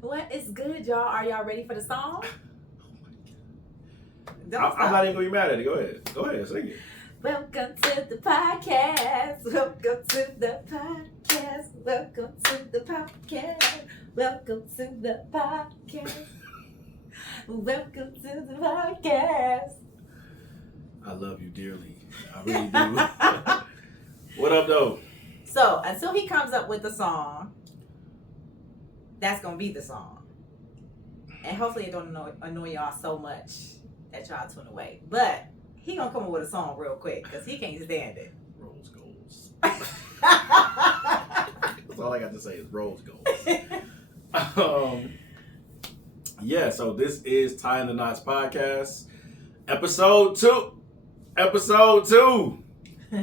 What is good, y'all? Are y'all ready for the song? I'm not even gonna be mad at it. Go ahead, sing it. Welcome to the podcast. Welcome to the podcast. Welcome to the podcast. Welcome to the podcast. Welcome to the podcast. I love you dearly. I really do. What up, though? So until he comes up with the song, that's gonna be the song, and hopefully it don't annoy y'all so much that y'all tune away. But he gonna come up with a song real quick because he can't stand it. Rose goals. That's all I got to say is rose goals. Yeah, so this is Tying the Knots podcast, episode 2. Episode 2.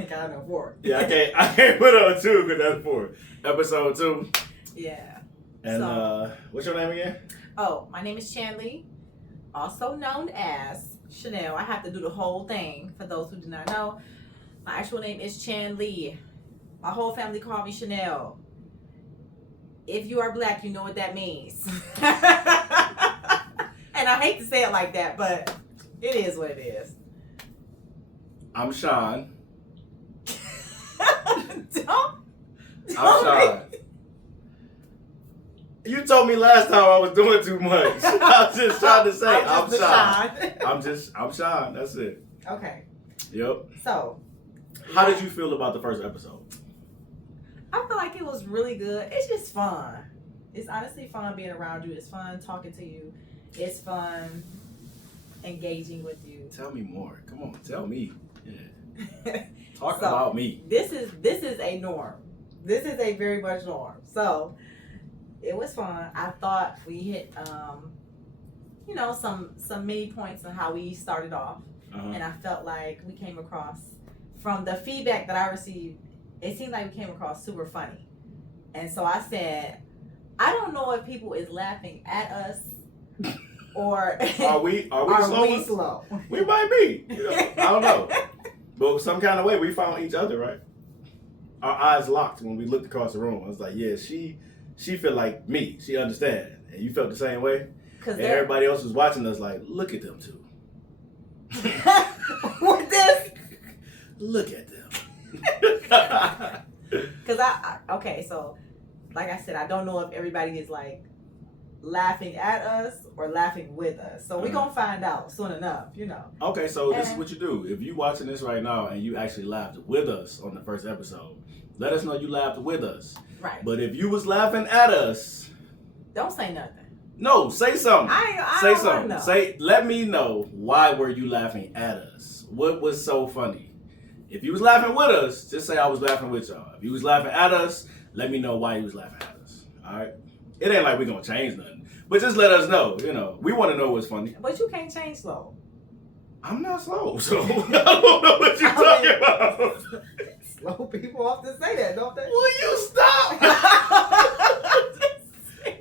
Got no 4. Yeah, I can't put on 2 because that's 4. Episode 2. Yeah. And what's your name again? Oh, my name is Chanley, also known as Chanel. I have to do the whole thing for those who do not know. My actual name is Chanley. My whole family call me Chanel. If you are black, you know what that means. And I hate to say it like that, but it is what it is. I'm Sean. Don't I'm Sean. You told me last time I was doing too much. I was just trying to say I'm Sean. I'm Sean. That's it. Okay. Yep. So, how did you feel about the first episode? I feel like it was really good. It's just fun. It's honestly fun being around you. It's fun talking to you. It's fun engaging with you. Tell me more. Come on, tell me. Yeah. Talk So, about me. This is a norm. This is a very much norm. So it was fun. I thought we hit some mini points on how we started off. And I felt like we came across, from the feedback that I received, it seemed like we came across super funny. And so I said, I don't know if people is laughing at us or are we slow? We might be. I don't know. But some kind of way we found each other, right? Our eyes locked when we looked across the room. I was like, yeah, she feel like me. She understand. And you felt the same way? And everybody else was watching us like, look at them two. With this? Look at them. Because okay, so like I said, I don't know if everybody is like laughing at us or laughing with us. So we're going to find out soon enough, Okay, so this is what you do. If you watching this right now and you actually laughed with us on the first episode, let us know you laughed with us. Right. But if you was laughing at us, don't say nothing. No, say something. Say something. Let me know, why were you laughing at us? What was so funny? If you was laughing with us, just say I was laughing with y'all. If you was laughing at us, let me know why you was laughing at us. All right? It ain't like we're going to change nothing. But just let us know. We want to know what's funny. But you can't change slow. I'm not slow, so I don't know what you're talking about. Slow people often say that, don't they? Will you stop?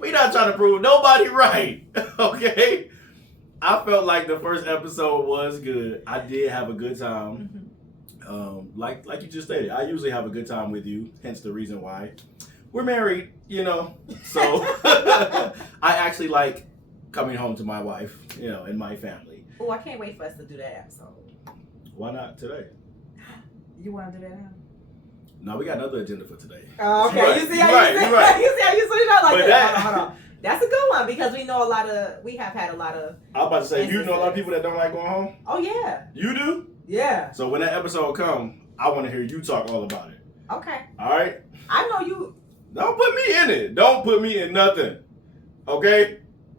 We not trying to prove nobody right, okay? I felt like the first episode was good. I did have a good time. Like you just stated, I usually have a good time with you, hence the reason why. We're married, so I actually like coming home to my wife, and my family. Oh, I can't wait for us to do that episode. Why not today? You want to do that now? No, we got another agenda for today. Oh, okay. Right. You see how you switch out like that? Hold on. That's a good one because we have had a lot of. I was about to say, you know a lot of people that don't like going home? Oh, yeah. You do? Yeah. So when that episode come, I want to hear you talk all about it. Okay. All right? I know you. Don't put me in it. Don't put me in nothing. Okay?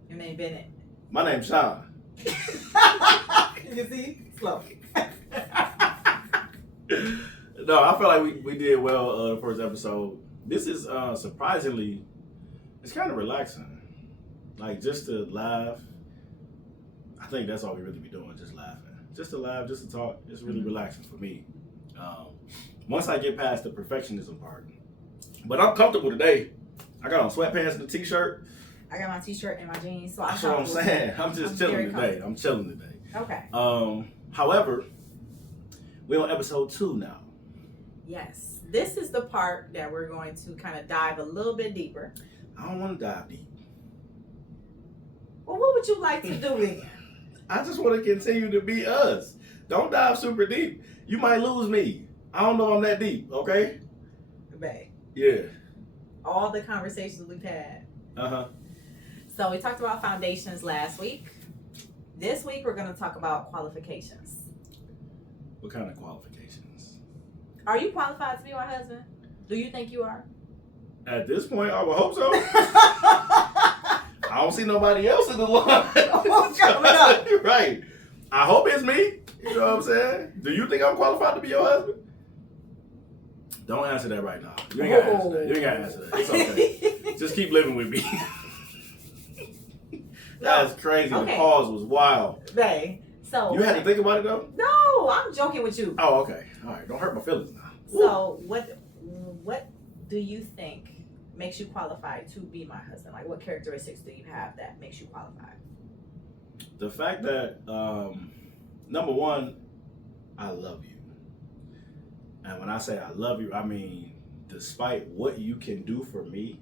Your name Bennett. My name's Sean. You see? Slow. No, I feel like we did well the first episode. This is surprisingly, it's kind of relaxing. Like, just to laugh. I think that's all we really be doing, just laughing. Just to laugh, just to talk. It's really relaxing for me. Once I get past the perfectionism part. But I'm comfortable today. I got on sweatpants and a t-shirt. I got my t-shirt and my jeans. So that's what I'm saying. I'm chilling today. I'm chilling today. Okay. However, we're on episode 2 now. Yes. This is the part that we're going to kind of dive a little bit deeper. I don't want to dive deep. Well, what would you like to do then? I just want to continue to be us. Don't dive super deep. You might lose me. I don't know I'm that deep, okay? Babe. Yeah. All the conversations we've had. Uh-huh. So we talked about foundations last week. This week we're going to talk about qualifications. What kind of qualifications? Are you qualified to be my husband? Do you think you are? At this point, I would hope so. I don't see nobody else in the line. Coming up. Right. I hope it's me. You know what I'm saying? Do you think I'm qualified to be your husband? Don't answer that right now. You ain't gotta answer that. You ain't gotta answer that. It's okay. Just keep living with me. That was crazy. Okay. The pause was wild. Babe, so you had to think about it though? No, I'm joking with you. Oh, okay. All right. Don't hurt my feelings now. So what do you think makes you qualified to be my husband? Like, what characteristics do you have that makes you qualified? The fact that number one, I love you. And when I say I love you, I mean, despite what you can do for me,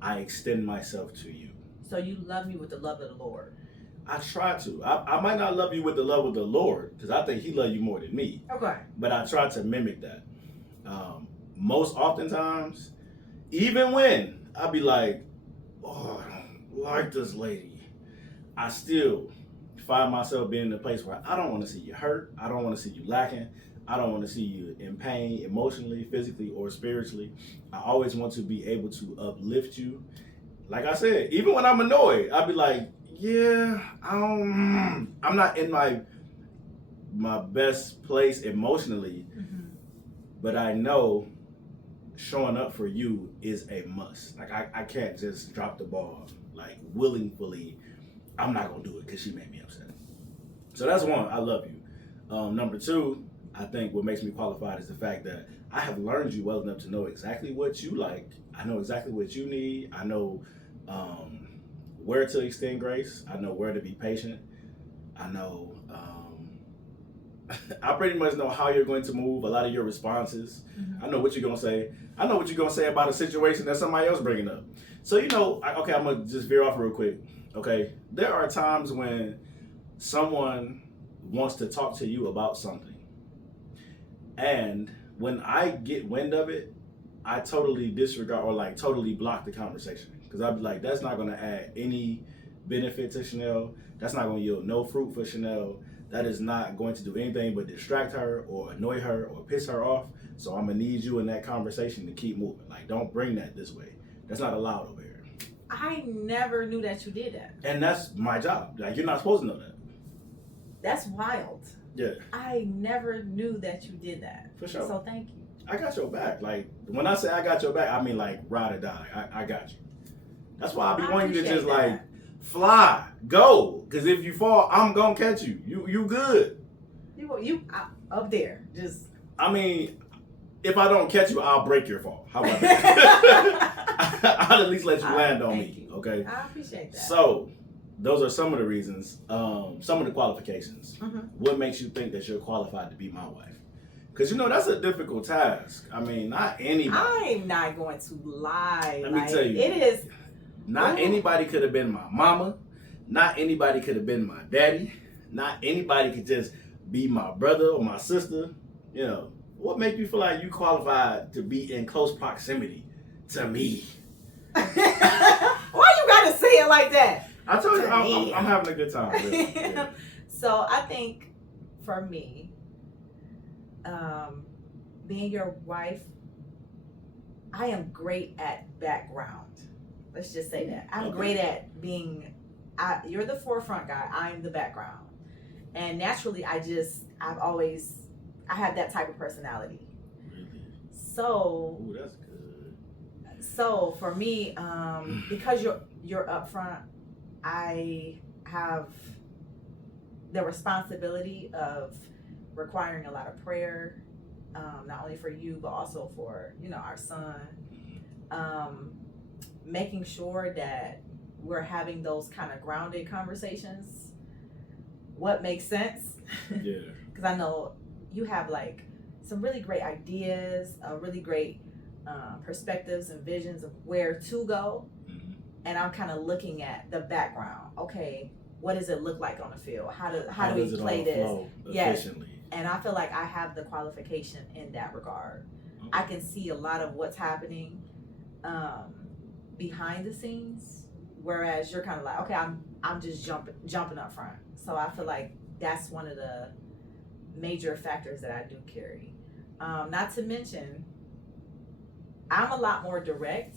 I extend myself to you. So you love me with the love of the Lord. I try to. I might not love you with the love of the Lord, because I think he loves you more than me. Okay. But I try to mimic that. Most oftentimes, even when I be like, oh, I don't like this lady, I still find myself being in a place where I don't want to see you hurt. I don't want to see you lacking. I don't want to see you in pain emotionally, physically, or spiritually. I always want to be able to uplift you. Like I said, even when I'm annoyed, I'll be like, yeah, I'm not in my best place emotionally, but I know showing up for you is a must. Like I can't just drop the ball like willingly. I'm not gonna do it because she made me upset. So that's one. I love you. Number two, I think what makes me qualified is the fact that I have learned you well enough to know exactly what you like. I know exactly what you need. I know where to extend grace. I know where to be patient. I know I pretty much know how you're going to move, a lot of your responses. I know what you're going to say. I know what you're going to say about a situation that somebody else bringing up. So, you know, okay, I'm going to just veer off real quick. Okay, there are times when someone wants to talk to you about something. And when I get wind of it, I totally disregard or like totally block the conversation. Because I'd be like, that's not going to add any benefit to Chanel. That's not going to yield no fruit for Chanel. That is not going to do anything but distract her or annoy her or piss her off. So I'm going to need you in that conversation to keep moving. Like, don't bring that this way. That's not allowed over here. I never knew that you did that. And that's my job. Like, you're not supposed to know that. That's wild. Yeah. I never knew that you did that. For sure. So thank you. I got your back. Like, when I say I got your back, I mean like ride or die. I got you. That's why I be wanting you to just like fly, go. Because if you fall, I'm gonna catch you. You good. You up there. Just. I mean, if I don't catch you, I'll break your fall. How about that? I'll at least let you land on me. You. Okay. I appreciate that. So, those are some of the reasons, some of the qualifications. What makes you think that you're qualified to be my wife? Because, you know, that's a difficult task. I mean, not anybody. I'm not going to lie. Let me tell you. It is. Not anybody could have been my mama. Not anybody could have been my daddy. Not anybody could just be my brother or my sister. You know, what makes you feel like you qualified to be in close proximity to me? Why you gotta say it like that? I told you, I'm having a good time. Really. Yeah. So I think for me, being your wife, I am great at background. Let's just say that. I'm great at being, you're the forefront guy, I'm the background. And naturally, I have that type of personality. Really? So. Ooh, that's good. So for me, because you're upfront, I have the responsibility of requiring a lot of prayer, not only for you, but also for, you know, our son. Making sure that we're having those kind of grounded conversations. What makes sense? Yeah. Because I know you have like some really great ideas, really great perspectives and visions of where to go. and I'm kind of looking at the background. Okay, what does it look like on the field? How do we play this? Efficiently? And I feel like I have the qualification in that regard. Okay. I can see a lot of what's happening behind the scenes, whereas you're kind of like, okay, I'm just jumping up front. So I feel like that's one of the major factors that I do carry. Not to mention, I'm a lot more direct.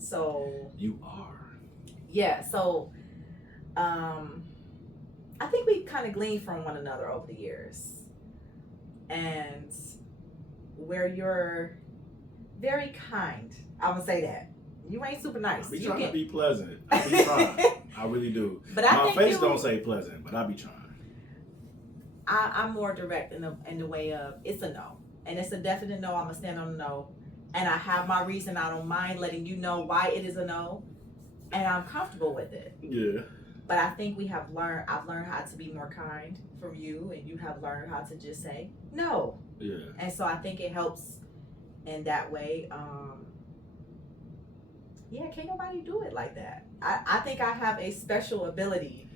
So you are. Yeah. So I think we kind of gleaned from one another over the years, and where you're very kind. I would say that. You ain't super nice. I be trying to be pleasant. I be trying. I really do. But my face don't say pleasant, but I be trying. I'm more direct in the way of it's a no, and it's a definite no. I'm gonna stand on a no, and I have my reason. I don't mind letting you know why it is a no, and I'm comfortable with it. Yeah. But I think I've learned how to be more kind from you, and you have learned how to just say no. Yeah. And so I think it helps in that way. Yeah, can't nobody do it like that. I think I have a special ability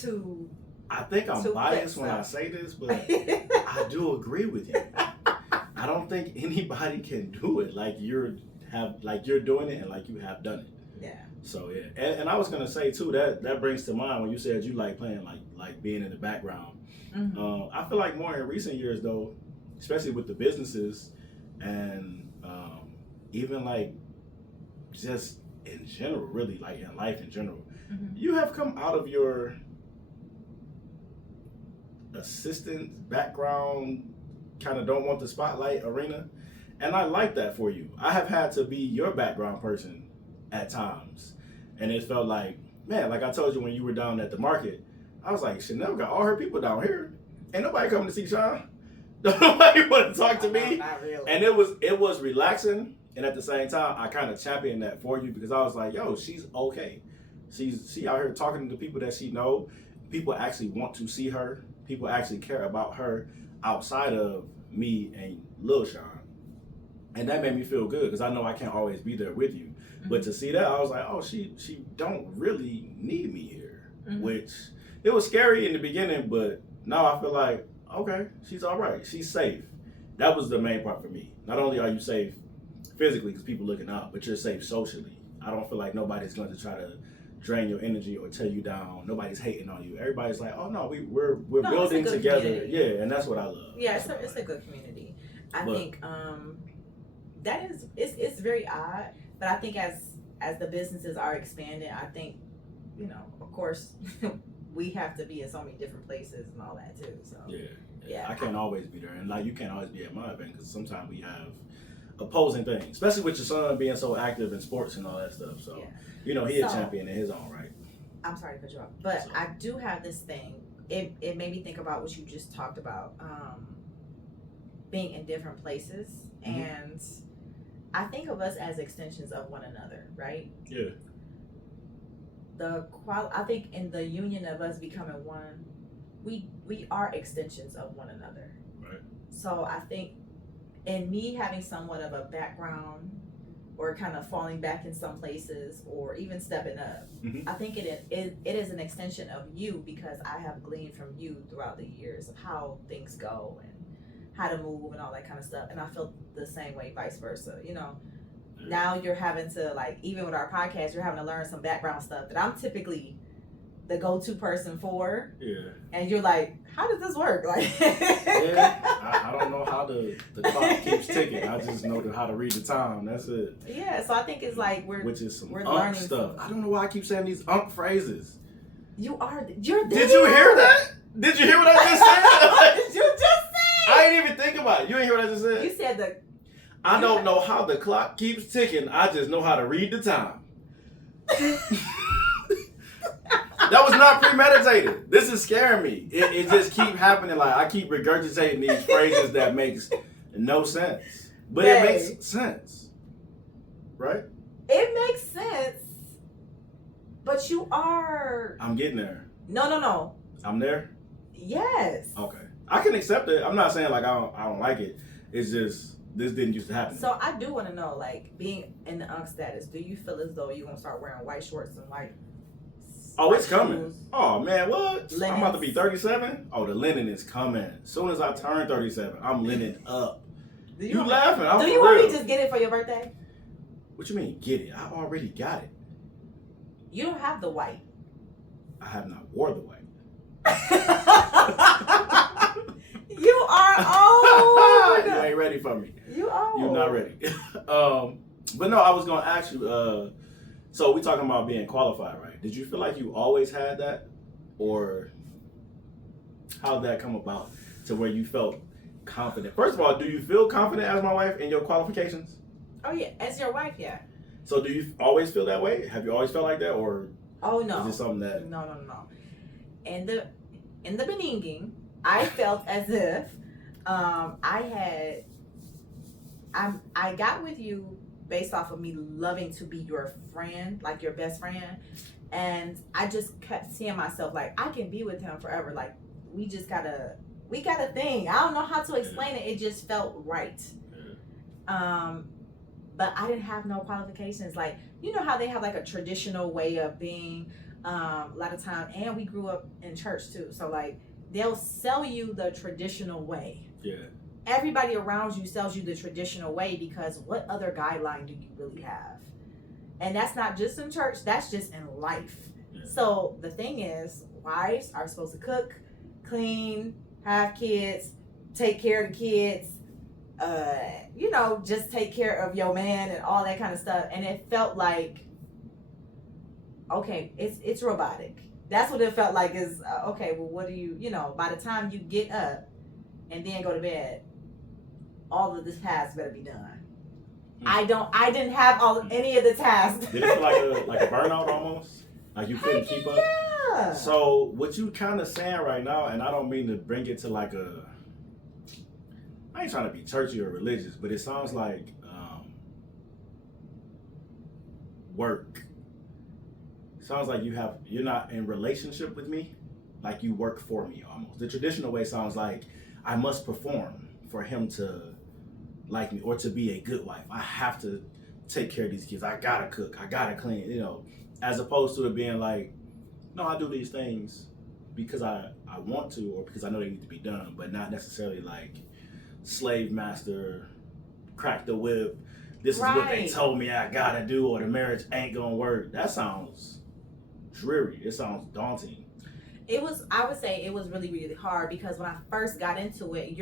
to. I think I'm biased when I say this, but I do agree with you. I don't think anybody can do it like you're doing it and like you have done it. Yeah. So yeah, and I was gonna say too that brings to mind when you said you like playing like being in the background. Mm-hmm. I feel like more in recent years though, especially with the businesses and even like just in general, really like in life in general, mm-hmm. you have come out of your assistant background, kind of don't want the spotlight arena, and I like that for you. I have had to be your background person at times, and it felt like, man, like I told you when you were down at the market, I was like, Chanel got all her people down here, ain't nobody coming to see Sean. Nobody want to talk to me. Not really. And it was relaxing, and at the same time I kind of championed that for you because I was like, yo, she's okay. She out here talking to the people that she know. People actually want to see her. People actually care about her outside of me and Lil Sean. And that made me feel good because I know I can't always be there with you. Mm-hmm. But to see that, I was like, oh, she don't really need me here. Mm-hmm. Which, it was scary in the beginning, but now I feel like, okay, she's all right. She's safe. That was the main part for me. Not only are you safe physically because people looking out, but you're safe socially. I don't feel like nobody's going to try to drain your energy or tear you down. Nobody's hating on you. Everybody's like, oh no, we're building together. Community. Yeah, and that's what I love. Yeah, it's a good community. I think that is it's very odd, but I think as the businesses are expanding, I think, of course we have to be in so many different places and all that too. So yeah. I can't always be there, and like you can't always be at my event because sometimes we have opposing things, especially with your son being so active in sports and all that stuff. So he a champion in his own right. I'm sorry to cut you off, but I do have this thing. It made me think about what you just talked about, being in different places, mm-hmm. and I think of us as extensions of one another, right? Yeah. I think in the union of us becoming one, we are extensions of one another. Right. So I think in me having somewhat of a background or kind of falling back in some places or even stepping up, mm-hmm. I think it is an extension of you because I have gleaned from you throughout the years of how things go and how to move and all that kind of stuff. And I feel the same way, vice versa. Now you're having to, like, even with our podcast, you're having to learn some background stuff that I'm typically the go-to person for. Yeah. And you're like, how does this work? Like, I don't know how the clock keeps ticking. I just know how to read the time. That's it. Yeah. So I think it's like we're learning stuff. I don't know why I keep saying these phrases. You're there. Did you hear that? Did you hear what I just said? What did you just say? I didn't even think about it. You ain't hear what I just said? You said I don't know how the clock keeps ticking. I just know how to read the time. That was not premeditated. This is scaring me. It just keep happening. Like I keep regurgitating these phrases that makes no sense. But it makes sense. Right? It makes sense. But you are... I'm getting there. No. I'm there? Yes. Okay. I can accept it. I'm not saying like I don't like it. It's just this didn't used to happen. So I do want to know, like, being in the UNC status, do you feel as though you're gonna start wearing white shorts and white? Oh, it's coming. Shoes? Oh man, what? Linens. I'm about to be 37. Oh, the linen is coming. As soon as I turn 37, I'm linen up. You laughing? I'm do you for want me real. to just get it for your birthday? What you mean, get it? I already got it. You don't have the white. I have not wore the white. You are old. You ain't ready for me. You old. You're not ready. But no, I was gonna ask you. So we talking about being qualified, right? Did you feel like you always had that, or how'd that come about to where you felt confident? First of all, do you feel confident as my wife in your qualifications? Oh yeah, as your wife, yeah. So do you always feel that way? Have you always felt like that, or Oh no. is it something that? No. In the beginning, I felt as if I got with you based off of me loving to be your friend, like your best friend, and I just kept seeing myself like I can be with him forever. Like we got a thing. I don't know how to explain it. It just felt right. But I didn't have no qualifications. Like, you know how they have like a traditional way of being a lot of time, and we grew up in church too. So like they'll sell you the traditional way. Yeah. Everybody around you sells you the traditional way because what other guideline do you really have? And that's not just in church, that's just in life. Yeah. So the thing is, wives are supposed to cook, clean, have kids, take care of the kids, just take care of your man and all that kind of stuff. And it felt like, okay, it's robotic. That's what it felt like is, okay, well, what do you, by the time you get up and then go to bed, all of this tasks better be done. I didn't have any of the tasks. Did it feel like a burnout almost? Like you couldn't keep up? Yeah. So what you kind of saying right now, and I don't mean to bring it to like I ain't trying to be churchy or religious, but it sounds like work. Sounds like you're not in relationship with me, like you work for me almost. The traditional way sounds like I must perform for him to like me or to be a good wife. I have to take care of these kids. I gotta cook. I gotta clean. As opposed to it being like, no, I do these things because I want to or because I know they need to be done, but not necessarily like slave master, crack the whip. This is what they told me I gotta do, or the marriage ain't gonna work. That sounds dreary. It sounds daunting. I would say it was really, really hard because when I first got into it,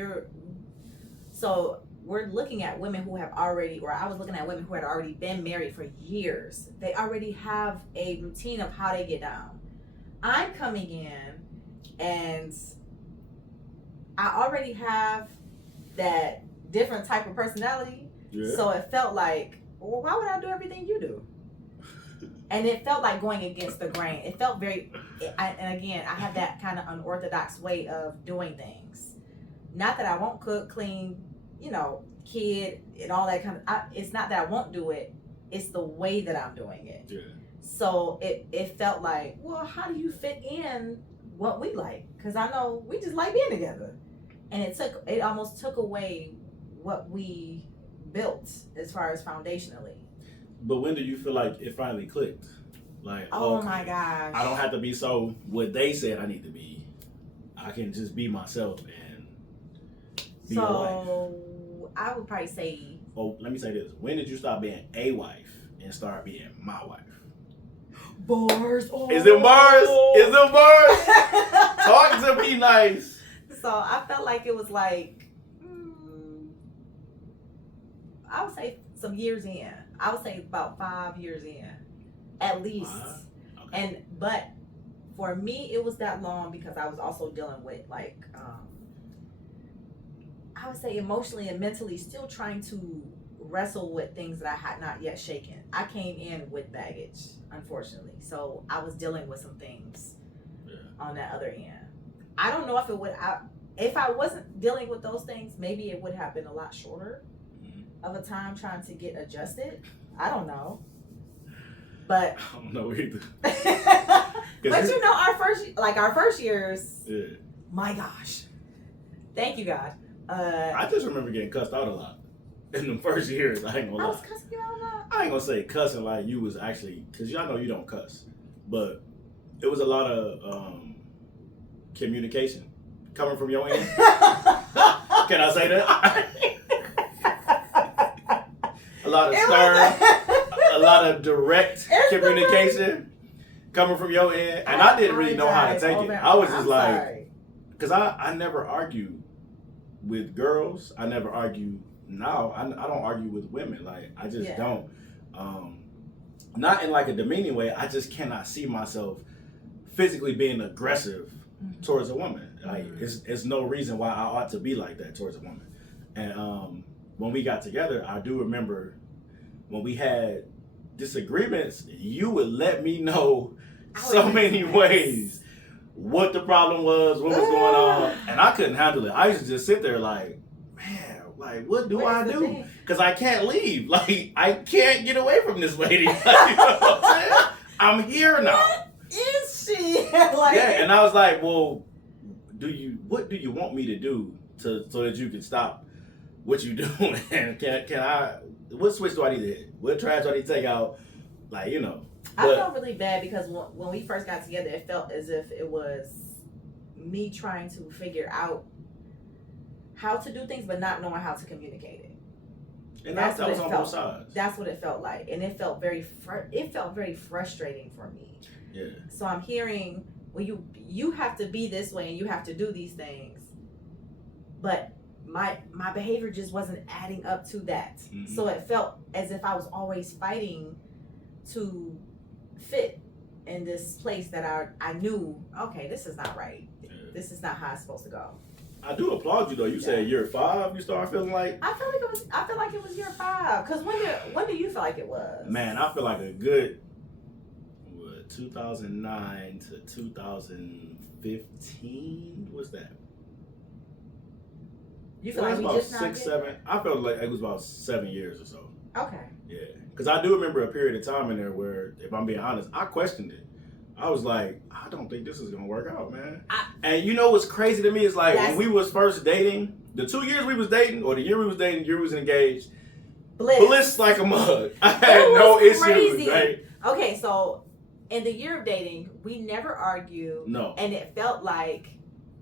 we're looking at women who have already, or I was looking at women who had already been married for years. They already have a routine of how they get down. I'm coming in and I already have that different type of personality. Yeah. So it felt like, well, why would I do everything you do? And it felt like going against the grain. It felt and again, I have that kind of unorthodox way of doing things. Not that I won't cook, clean, kid and all that kind of, it's not that I won't do it. It's the way that I'm doing it. Yeah. So it felt like, well, how do you fit in what we like? Because I know we just like being together. And it almost took away what we built as far as foundationally. But when do you feel like it finally clicked? Like, oh my gosh. I don't have to be so what they said I need to be. I can just be myself and be a wife. So I would probably say. Oh, let me say this. When did you stop being a wife and start being my wife? Bars. Oh. Is it bars? Is it bars? Talk to me nice. So I felt like it was like, I would say some years in. I would say about 5 years in, at least. Okay. But for me, it was that long because I was also dealing with like, I would say emotionally and mentally still trying to wrestle with things that I had not yet shaken. I came in with baggage, unfortunately. So I was dealing with some things on that other end. I don't know if it would, if I wasn't dealing with those things, maybe it would have been a lot shorter of a time trying to get adjusted. I don't know. But I don't know either. But our first years, my gosh. Thank you, God. I just remember getting cussed out a lot. in the first years. I ain't gonna I lie. was cussing you out a lot. I ain't gonna say cussing like you was actually, because y'all know you don't cuss, but it was a lot of communication coming from your end. Can I say that? A lot of stern, a lot of direct communication coming from your end, and I didn't really know how to take it. I was just like, because I never argue with girls. I never argue now. I don't argue with women. Like, I just don't. Not in like a demeaning way. I just cannot see myself physically being aggressive towards a woman. Like, it's no reason why I ought to be like that towards a woman. And when we got together, I do remember when we had disagreements, you would let me know so many ways what the problem was, what was going on, and I couldn't handle it. I used to just sit there like, man, like, what do I do? Because I can't leave. Like, I can't get away from this lady. Like, you know what I'm saying? I'm here now. What is she? Like, yeah, and I was like, well, what do you want me to do so that you can stop what you doing? And can I? What switch do I need to hit? What trash do I need to take out? Like, you know. I felt really bad because when we first got together, it felt as if it was me trying to figure out how to do things, but not knowing how to communicate it. And that was on both sides. That's what it felt like, and it felt very frustrating for me. Yeah. So I'm hearing, well, you have to be this way and you have to do these things, but my behavior just wasn't adding up to that. Mm-hmm. So it felt as if I was always fighting to fit in this place that I knew, okay, this is not right. Yeah. This is not how it's supposed to go. I do applaud you though. You said year 5 you started feeling like. I feel like it was year 5. Cause when do you feel like it was? Man, I feel like a good 2009 to 2015. What's that? You feel like we about just 6, 7. I felt like it was about 7 years or so. Okay. Yeah, because I do remember a period of time in there where, if I'm being honest, I questioned it. I was like, I don't think this is gonna work out, man. And you know what's crazy to me is like when we was first dating, the 2 years we was dating, or the year we was dating, year we was engaged, bliss like a mug. I had no issues, right? Okay, so in the year of dating, we never argued. No. And it felt like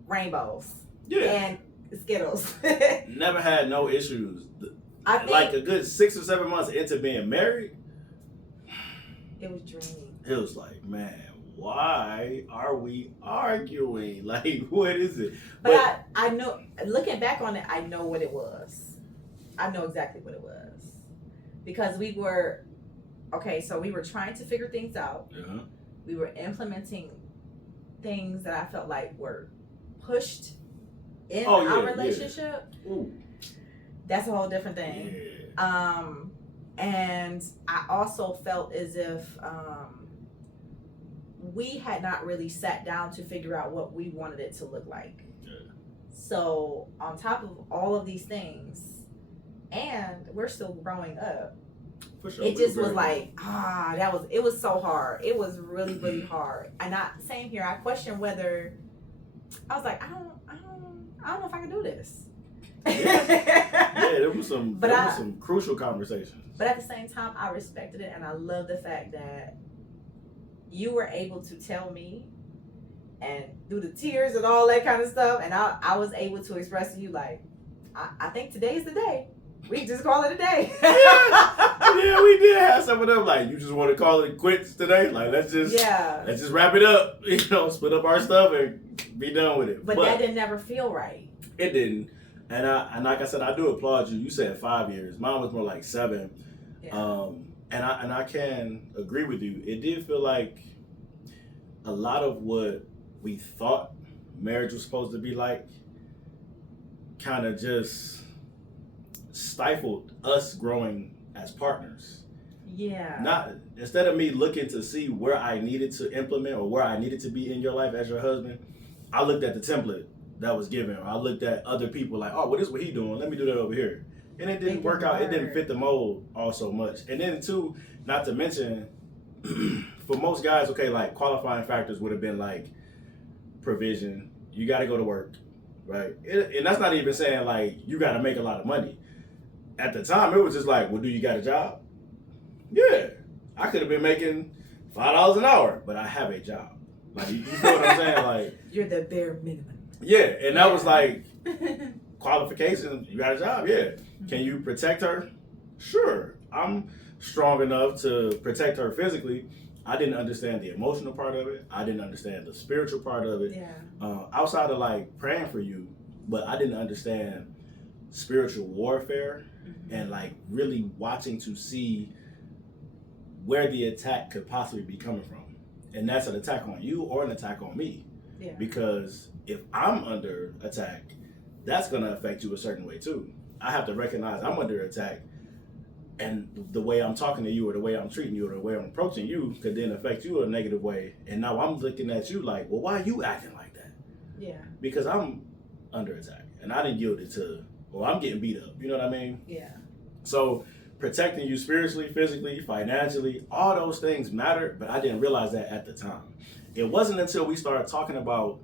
rainbows. Yeah. And Skittles. Never had no issues. I think like a good 6 or 7 months into being married, it was dreamy. It was like, man, why are we arguing? Like, what is it? But I know, looking back on it, I know what it was. I know exactly what it was. Because we were trying to figure things out. Uh-huh. We were implementing things that I felt like were pushed in our relationship. Yeah. Ooh. That's a whole different thing. Yeah. And I also felt as if we had not really sat down to figure out what we wanted it to look like. Yeah. So on top of all of these things, and we're still growing up, for sure, it just was like, it was so hard. It was really, really hard. And same here, I questioned whether, I was like, I don't know if I can do this. Yeah, there was some crucial conversations. But at the same time, I respected it, and I love the fact that you were able to tell me, and through the tears and all that kind of stuff, and I was able to express to you like, I think today is the day. We just call it a day. Yeah, we did have some of them. Like, you just want to call it quits today? Like, let's just wrap it up. You know, split up our stuff and be done with it. But that didn't never feel right. It didn't. And like I said, I do applaud you. You said 5 years. Mine was more like 7. Yeah. And I can agree with you. It did feel like a lot of what we thought marriage was supposed to be like kind of just stifled us growing as partners. Yeah. Instead of me looking to see where I needed to implement or where I needed to be in your life as your husband, I looked at the template that was given. I looked at other people like, oh, well, this is what he's doing. Let me do that over here. And it didn't work out. It didn't fit the mold all so much. And then too, not to mention, for most guys, okay, like qualifying factors would have been like provision. You got to go to work, right? And that's not even saying like you got to make a lot of money. at the time, it was just like, well, do you got a job? Yeah. I could have been making $5 an hour, but I have a job. Like, you know what I'm saying? Like, you're the bare minimum. Yeah, and that was like qualifications. You got a job, yeah. Can you protect her? Sure. I'm strong enough to protect her physically. I didn't understand the emotional part of it. I didn't understand the spiritual part of it. Yeah. Outside of like praying for you, but I didn't understand spiritual warfare and like really watching to see where the attack could possibly be coming from. And that's an attack on you or an attack on me. Yeah. Because if I'm under attack, that's going to affect you a certain way too. I have to recognize I'm under attack, and the way I'm talking to you or the way I'm treating you or the way I'm approaching you could then affect you in a negative way. And now I'm looking at you like, well, why are you acting like that? Yeah. Because I'm under attack and I didn't yield it to, or I'm getting beat up. You know what I mean? Yeah. So protecting you spiritually, physically, financially, all those things matter, but I didn't realize that at the time. It wasn't until we started talking about,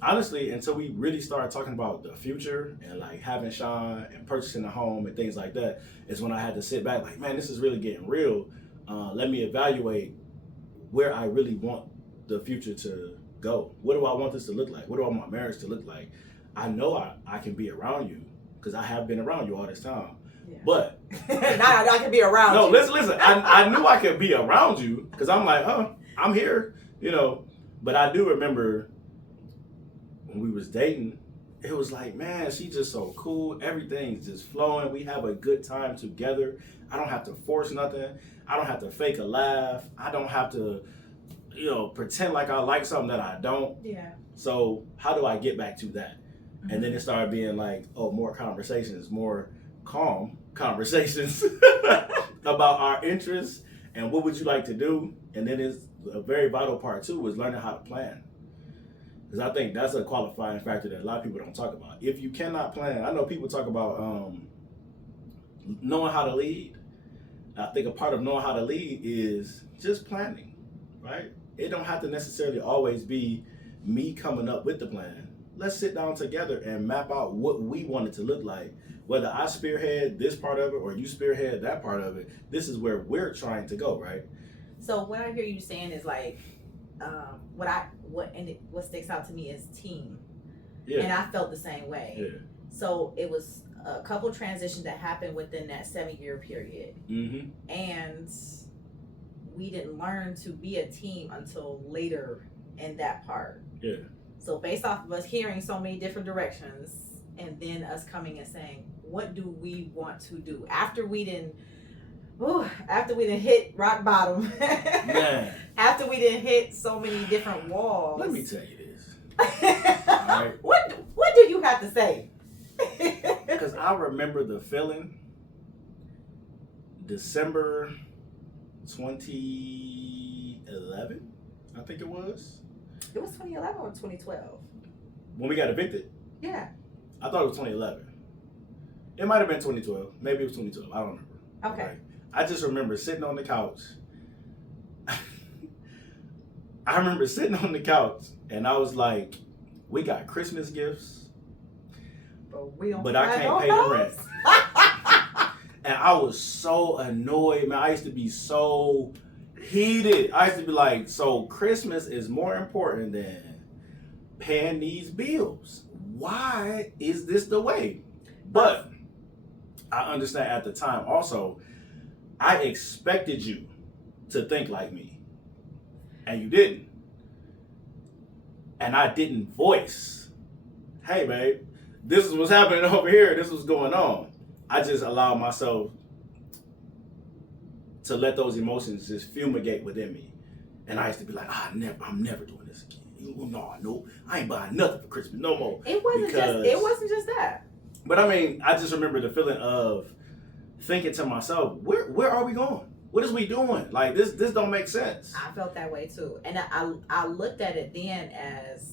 honestly, until we really started talking about the future and like having Sean and purchasing a home and things like that, is when I had to sit back like, man, this is really getting real. Let me evaluate where I really want the future to go. What do I want this to look like? What do I want my marriage to look like? I know I can be around you because I have been around you all this time. Yeah. But now I can be around you. No, listen. I knew I could be around you because I'm like, I'm here, you know. But I do remember when we was dating, it was like, man, she's just so cool. Everything's just flowing. We have a good time together. I don't have to force nothing. I don't have to fake a laugh. I don't have to, pretend like I like something that I don't. Yeah. So how do I get back to that? Mm-hmm. And then it started being like, more conversations, more calm conversations about our interests and what would you like to do. And then it's a very vital part too is learning how to plan. Because I think that's a qualifying factor that a lot of people don't talk about. If you cannot plan, I know people talk about knowing how to lead. I think a part of knowing how to lead is just planning, right? It don't have to necessarily always be me coming up with the plan. Let's sit down together and map out what we want it to look like. Whether I spearhead this part of it or you spearhead that part of it, this is where we're trying to go, right? So what I hear you saying is like, what sticks out to me is team. Yeah. And I felt the same way. Yeah. So it was a couple transitions that happened within that 7-year period. Mm-hmm. And we didn't learn to be a team until later in that part. Yeah. So based off of us hearing so many different directions and then us coming and saying, what do we want to do? After we didn't hit rock bottom. Man. After we didn't hit so many different walls. Let me tell you this. All right. What do you have to say? Because I remember the feeling December 2011, I think it was. It was 2011 or 2012? When we got evicted? Yeah. I thought it was 2011. It might have been 2012. Maybe it was 2012. I don't remember. Okay. Right? I just remember sitting on the couch. I remember sitting on the couch and I was like, we got Christmas gifts, but I can't pay the rent. And I was so annoyed, man. I used to be so heated. I used to be like, so Christmas is more important than paying these bills. Why is this the way? But I understand at the time also, I expected you to think like me, and you didn't. And I didn't voice, hey, babe, this is what's happening over here. This is what's going on. I just allowed myself to let those emotions just fumigate within me. And I used to be like, I'm never doing this again. No, I ain't buying nothing for Christmas no more. It wasn't just that. But I mean, I just remember the feeling of thinking to myself, where are we going? What is we doing? Like this don't make sense. I felt that way too, and I looked at it then as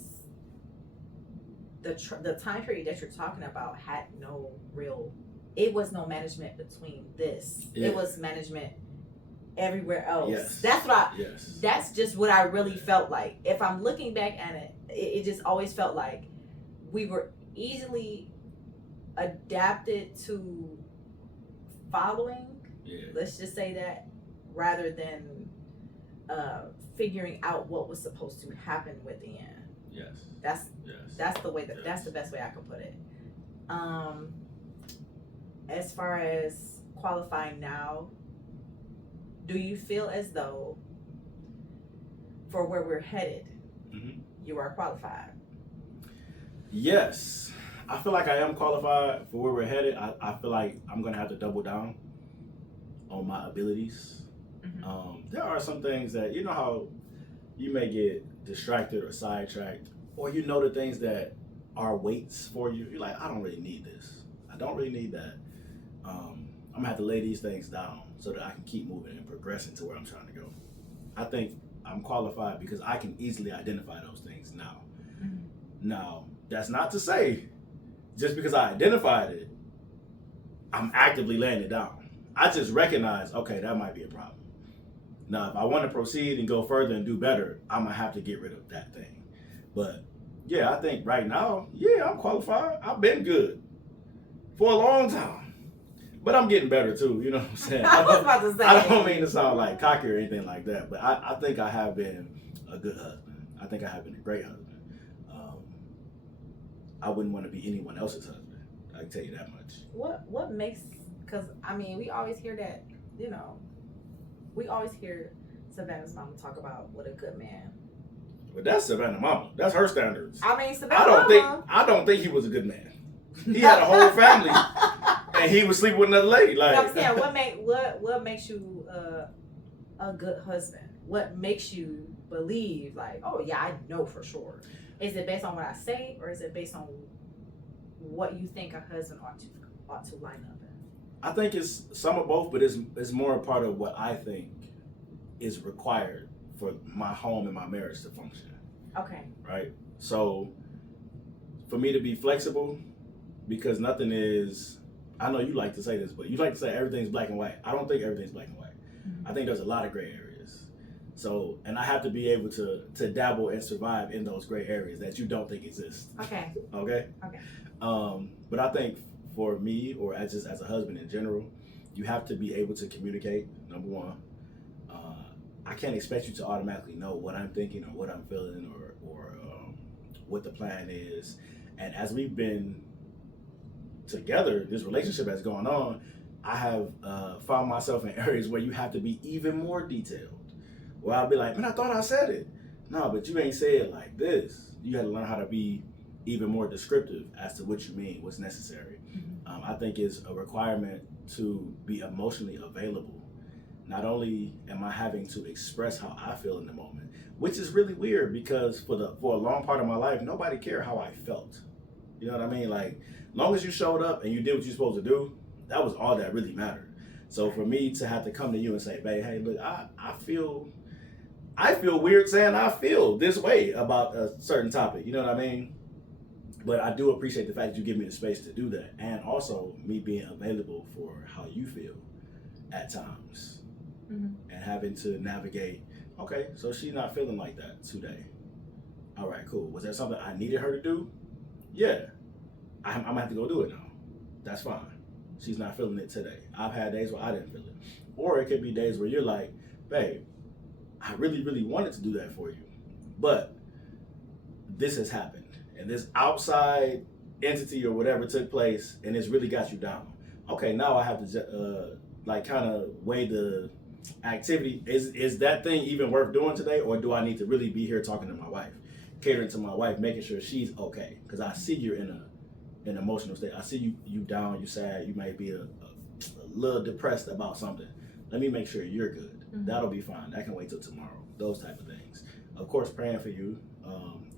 the time period that you're talking about had no real. It was no management between this. Yeah. It was management everywhere else. Yes. That's just what I really felt like. If I'm looking back at it, it just always felt like we were easily adapted to following. Yeah. Let's just say that, rather than figuring out what was supposed to happen within. Yes. That's the way that's the best way I could put it. As far as qualifying now, do you feel as though for where we're headed, you are qualified? Yes. I feel like I am qualified for where we're headed. I feel like I'm going to have to double down on my abilities. There are some things that, you know how you may get distracted or sidetracked, or you know the things that are weights for you. You're like, I don't really need this. I don't really need that. I'm going to have to lay these things down so that I can keep moving and progressing to where I'm trying to go. I think I'm qualified because I can easily identify those things now. Now, that's not to say just because I identified it, I'm actively laying it down. I just recognize, okay, that might be a problem. Now, if I want to proceed and go further and do better, I'm going to have to get rid of that thing. But yeah, I think right now, yeah, I'm qualified. I've been good for a long time. But I'm getting better too, you know what I'm saying? I was about to say. I don't mean to sound like cocky or anything like that, but I think I have been a good husband. I think I have been a great husband. I wouldn't want to be anyone else's husband. I can tell you that much. What makes, because I mean, we always hear that, you know, we always hear Savannah's mama talk about what a good man. But that's Savannah mama. That's her standards. I mean, Savannah I don't think he was a good man. He had a whole family, and he was sleeping with another lady. Like, I'm saying, what makes you a good husband? What makes you believe, like, oh yeah, I know for sure? Is it based on what I say, or is it based on what you think a husband ought to line up in? I think it's some of both, but it's more a part of what I think is required for my home and my marriage to function. Okay. Right? So for me to be flexible, because nothing is, I know you like to say this, but you like to say everything's black and white. I don't think everything's black and white. I think there's a lot of gray areas. So, and I have to be able to dabble and survive in those gray areas that you don't think exist. Okay. Okay? Okay. But I think for me, or as a husband in general, you have to be able to communicate, number one. I can't expect you to automatically know what I'm thinking or what I'm feeling or what the plan is. And as we've been together, this relationship has gone on, I have found myself in areas where you have to be even more detailed. Where I'll be like, man, I thought I said it. No, but you ain't say it like this. You got to learn how to be even more descriptive as to what you mean, what's necessary. I think it's a requirement to be emotionally available. Not only am I having to express how I feel in the moment, which is really weird because for a long part of my life, nobody cared how I felt. You know what I mean? Like, long as you showed up and you did what you're supposed to do, that was all that really mattered. So for me to have to come to you and say, babe, hey, look, I feel weird saying I feel this way about a certain topic. You know what I mean? But I do appreciate the fact that you give me the space to do that. And also me being available for how you feel at times. And having to navigate, okay, so she's not feeling like that today. All right, cool. Was that something I needed her to do? Yeah. I'm going to have to go do it now. That's fine. She's not feeling it today. I've had days where I didn't feel it. Or it could be days where you're like, babe, I really, really wanted to do that for you. But this has happened. And this outside entity or whatever took place, and it's really got you down. Okay, now I have to kind of weigh the activity. Is that thing even worth doing today, or do I need to really be here talking to my wife, catering to my wife, making sure she's okay? Because I see you're in an emotional state. I see you down, you sad, you might be a little depressed about something. Let me make sure you're good. That'll be fine. That can wait till tomorrow. Those type of things. Of course, praying for you.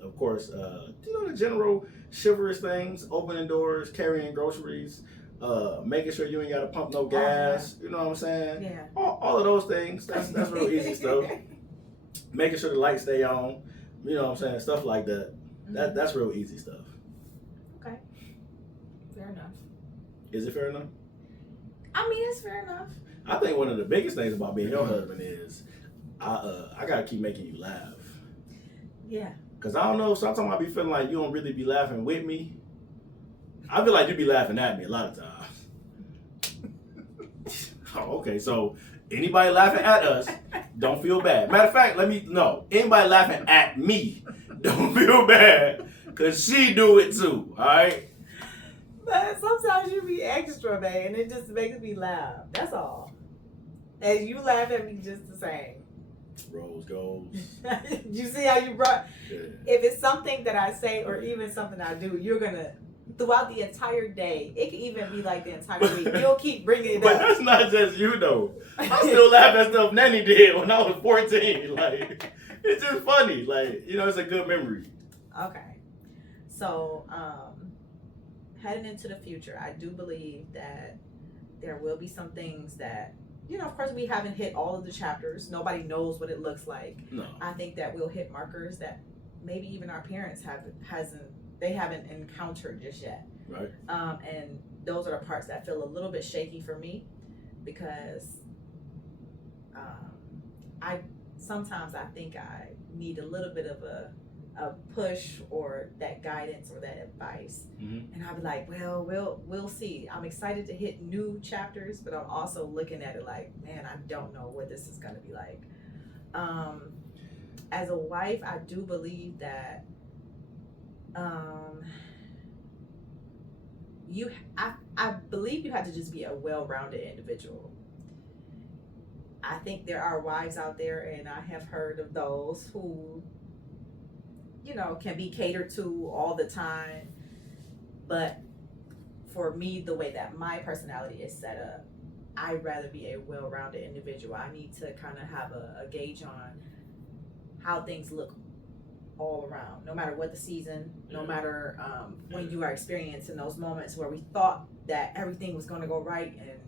Of course, the general chivalrous things, opening doors, carrying groceries, making sure you ain't got to pump no gas. You know what I'm saying? Yeah. All of those things. That's real easy stuff. Making sure the lights stay on. You know what I'm saying? Stuff like that. That's real easy stuff. Okay. Fair enough. Is it fair enough? I mean, it's fair enough. I think one of the biggest things about being your husband is I gotta keep making you laugh. Yeah. Cause I don't know, sometimes I be feeling like you don't really be laughing with me. I feel like you be laughing at me a lot of times. Oh, okay, so anybody laughing at us, don't feel bad. Matter of fact, anybody laughing at me, don't feel bad, because she do it too, all right? But sometimes you be extra, man, and it just makes me laugh. That's all. And you laugh at me just the same. Rose goals. You see how you brought... Yeah. If it's something that I say or even something I do, you're going to... Throughout the entire day, it can even be like the entire week. You'll keep bringing it But up. that's not just you, though. I still laugh at stuff Nanny did when I was 14. Like, it's just funny. Like, it's a good memory. Okay. So, heading into the future, I do believe that there will be some things that, of course, we haven't hit all of the chapters. Nobody knows what it looks like. No. I think that we'll hit markers that maybe even our parents haven't encountered just yet. Right. And those are the parts that feel a little bit shaky for me, because I think I need a little bit of a push or that guidance or that advice. Mm-hmm. And I'll be like, well, we'll see. I'm excited to hit new chapters, but I'm also looking at it like, man, I don't know what this is going to be like. As a wife, I do believe that I believe you have to just be a well-rounded individual. I think there are wives out there, and I have heard of those who, can be catered to all the time. But for me, the way that my personality is set up, I'd rather be a well-rounded individual. I need to kind of have a gauge on how things look all around, no matter what the season, no matter when you are experiencing those moments where we thought that everything was going to go right, and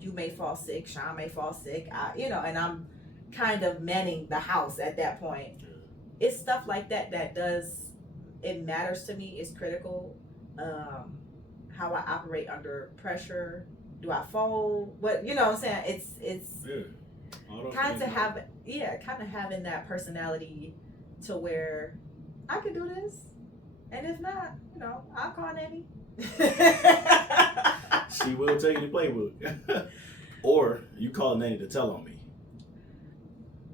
you may fall sick, Sean may fall sick, and I'm kind of manning the house at that point. It's stuff like that it matters to me. It's critical. How I operate under pressure. Do I fold? What what I'm saying? It's kind of having that personality to where I can do this, and if not, I'll call Nanny. She will tell you the playbook, or you call Nanny to tell on me.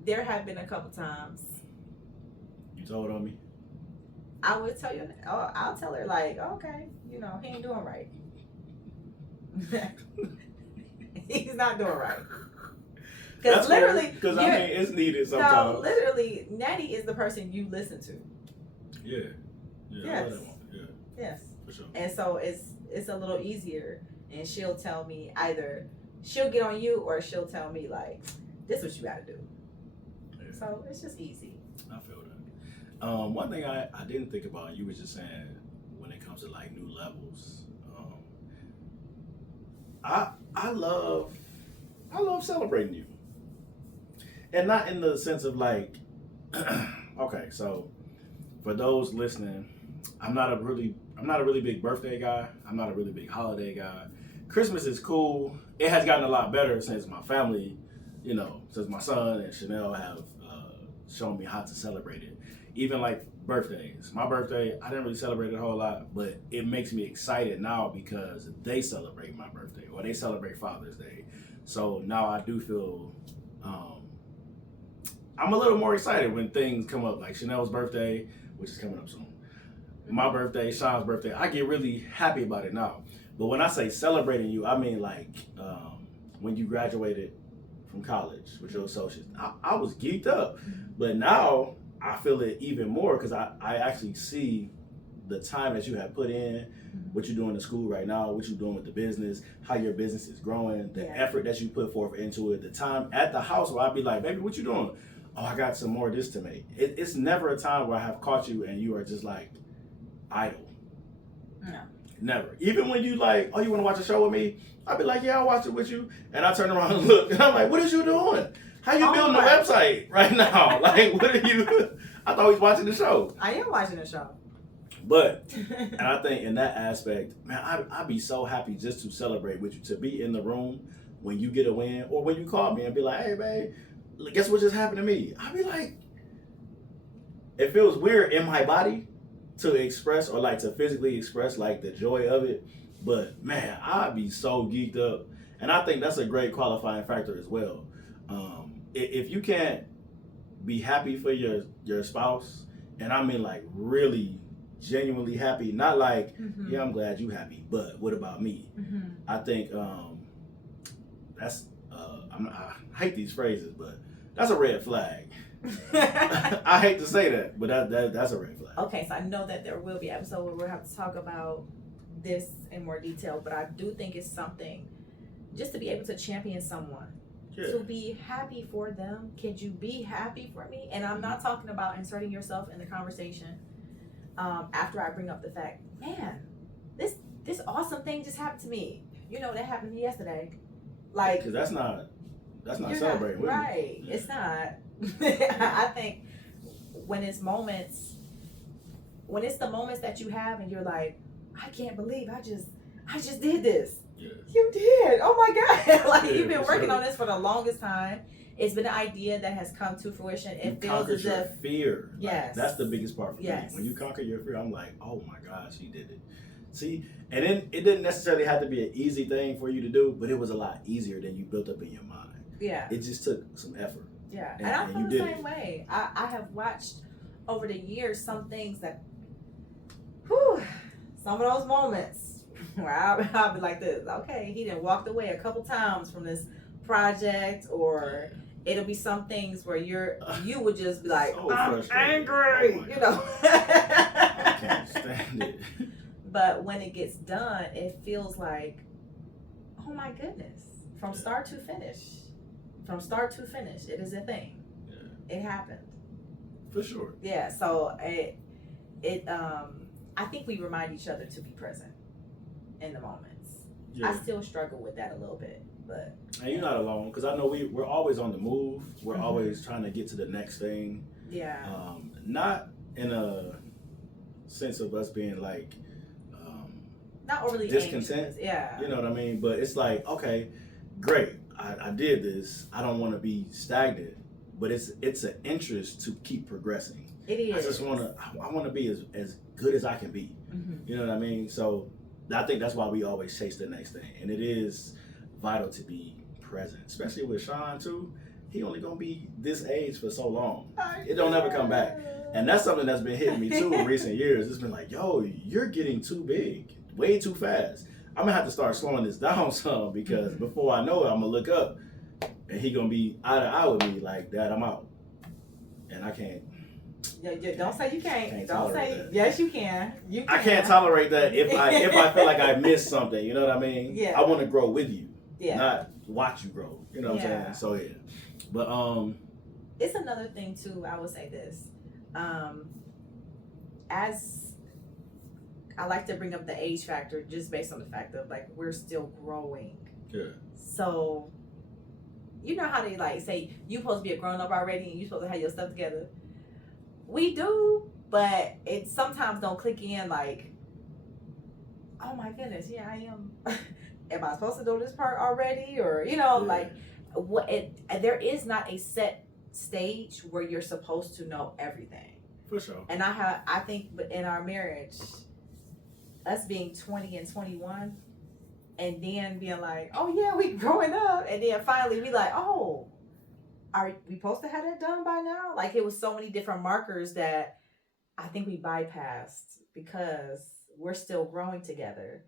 There have been a couple times. You told on me. I would tell you. I'll tell her like, okay, he ain't doing right. He's not doing right. Because literally, it's needed sometimes. No, literally, Nanny is the person you listen to. Yeah. Yes. Yeah. Yes. For sure. And so it's a little easier, and she'll tell me either she'll get on you or she'll tell me like, this is what you got to do. Yeah. So it's just easy. I feel that. One thing I didn't think about, you were just saying when it comes to like new levels. I love celebrating you. And not in the sense of like, okay, so for those listening, I'm not a really big birthday guy. I'm not a really big holiday guy. Christmas is cool. It has gotten a lot better since my family, since my son and Chanel have shown me how to celebrate it. Even like birthdays. My birthday, I didn't really celebrate it a whole lot, but it makes me excited now because they celebrate my birthday or they celebrate Father's Day. So now I do feel I'm a little more excited when things come up, like Chanel's birthday, which is coming up soon. My birthday, Sean's birthday. I get really happy about it now. But when I say celebrating you, I mean like when you graduated from college with your associates. I was geeked up. But now I feel it even more because I actually see the time that you have put in, what you're doing in school right now, what you're doing with the business, how your business is growing, the effort that you put forth into it, the time at the house where I'd be like, baby, what you doing? Oh, I got some more of this to make. It's never a time where I have caught you and you are just like idle. No. Never. Even when you like, oh, you want to watch a show with me? I'd be like, yeah, I'll watch it with you. And I turn around and look, and I'm like, what is you doing? How you building a website right now? Like, what are you? I thought we was watching the show. I am watching the show. But, and I think in that aspect, man, I'd be so happy just to celebrate with you, to be in the room when you get a win, or when you call me and be like, hey, babe, guess what just happened to me? I'd be like, it feels weird in my body to express or like to physically express like the joy of it. But man, I'd be so geeked up. And I think that's a great qualifying factor as well. If you can't be happy for your spouse, and I mean like really genuinely happy, not like, yeah, I'm glad you happy, but what about me? I think that's I hate these phrases, but that's a red flag. I hate to say that, but that's a red flag. Okay, so I know that there will be an episode where we'll have to talk about this in more detail, but I do think it's something just to be able to champion someone. Yeah. To be happy for them. Could you be happy for me? And I'm not talking about inserting yourself in the conversation after I bring up the fact, man, this awesome thing just happened to me. You know, that happened to me yesterday. Like, because that's not celebrating with right. Me. It's not. I think when it's the moments that you have and you're like, I can't believe I just did this. Yeah. You did. Oh my God. Like, you've been working on this for the longest time. It's been an idea that has come to fruition. It feels as if fear. Yes. Like, that's the biggest part for me. When you conquer your fear, I'm like, oh my God, she did it. See, and then it didn't necessarily have to be an easy thing for you to do, but it was a lot easier than you built up in your mind. Yeah. It just took some effort. Yeah. And I feel the same way. I have watched over the years some things that, some of those moments where I'll be like this, okay, he done walked away a couple times from this project, or it'll be some things where you would just be like, so I'm angry, you know. I can't stand it. But when it gets done, it feels like, oh my goodness, from start to finish, it is a thing. Yeah. It happened. For sure. Yeah. So I think we remind each other to be present in the moments. Yeah. I still struggle with that a little bit, but. And you're not alone, because I know we're always on the move. We're always trying to get to the next thing. Yeah. Not in a sense of us being like not overly discontent. Anxious. Yeah. You know what I mean? But it's like, okay, great. I did this. I don't want to be stagnant, but it's an interest to keep progressing. It is. I want to be as good as I can be. You know what I mean? So I think that's why we always chase the next thing. And it is vital to be present, especially with Sean too. He only gonna be this age for so long. It don't ever come back. And that's something that's been hitting me too in recent years. It's been like, yo, you're getting too big, way too fast. I'm gonna have to start slowing this down some, because before I know it, I'm gonna look up and he gonna be eye to eye with me like, Dad, I'm out. And I can't. Yeah, don't say you can't. Don't say that. Yes, you can. You can. I can't tolerate that if I feel like I missed something. You know what I mean? Yeah. I want to grow with you, not watch you grow. You know what I'm saying? So yeah, but it's another thing too. I would say this, as I like to bring up the age factor, just based on the fact of like we're still growing. Yeah. So, you know how they like say you supposed to be a grown up already and you supposed to have your stuff together. We do, but it sometimes don't click in like, oh my goodness, yeah, I am. Am I supposed to do this part already? Or, like there is not a set stage where you're supposed to know everything. For sure. And I think in our marriage, us being 20 and 21 and then being like, oh yeah, we growing up. And then finally we like, oh, are we supposed to have that done by now? Like, it was so many different markers that I think we bypassed because we're still growing together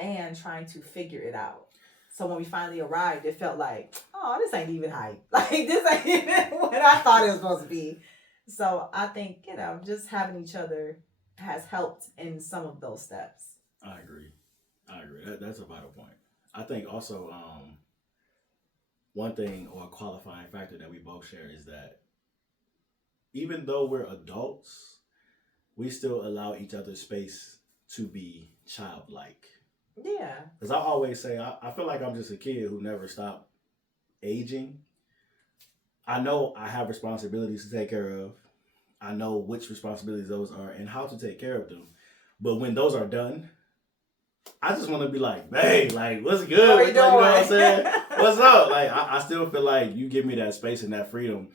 and trying to figure it out. So when we finally arrived, it felt like, oh, this ain't even hype. Like, this ain't even what I thought it was supposed to be. So I think, just having each other has helped in some of those steps. I agree. That's a vital point. I think also, one thing or a qualifying factor that we both share is that even though we're adults, we still allow each other space to be childlike. Yeah. Because I always say, I feel like I'm just a kid who never stopped aging. I know I have responsibilities to take care of. I know which responsibilities those are and how to take care of them. But when those are done, I just want to be like, hey, like, what's good? What you know what I'm saying? What's up? Like, I still feel like you give me that space and that freedom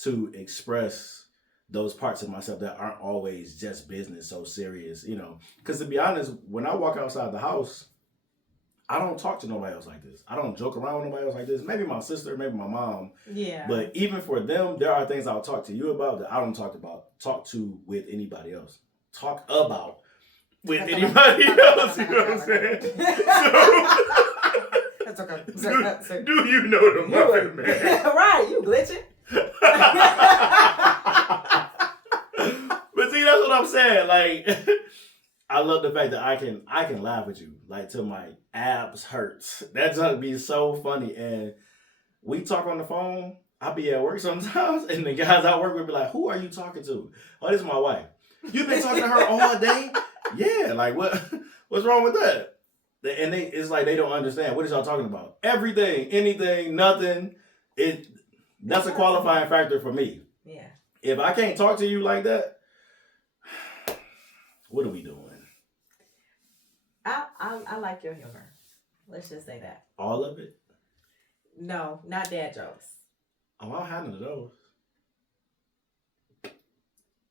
to express those parts of myself that aren't always just business, so serious, Because to be honest, when I walk outside the house, I don't talk to nobody else like this. I don't joke around with nobody else like this. Maybe my sister, maybe my mom. Yeah. But even for them, there are things I'll talk to you about that I don't talk to with anybody else. Talk about with anybody else. You know what I'm saying? That's okay. Do you know the Muffin Man? Right, you glitching. But see, that's what I'm saying. Like, I love the fact that I can laugh with you, like till my abs hurts. That's gonna be so funny. And we talk on the phone. I'll be at work sometimes, and the guys I work with be like, "Who are you talking to?" "Oh, this is my wife." "You've been talking to her all day?" "Yeah." Like, what's wrong with that? And it's like they don't understand. What is y'all talking about? Everything, anything, nothing. That's a qualifying factor for me. Yeah. If I can't talk to you like that, what are we doing? I like your humor. Let's just say that. All of it? No, not dad jokes. Oh, I don't have none of those.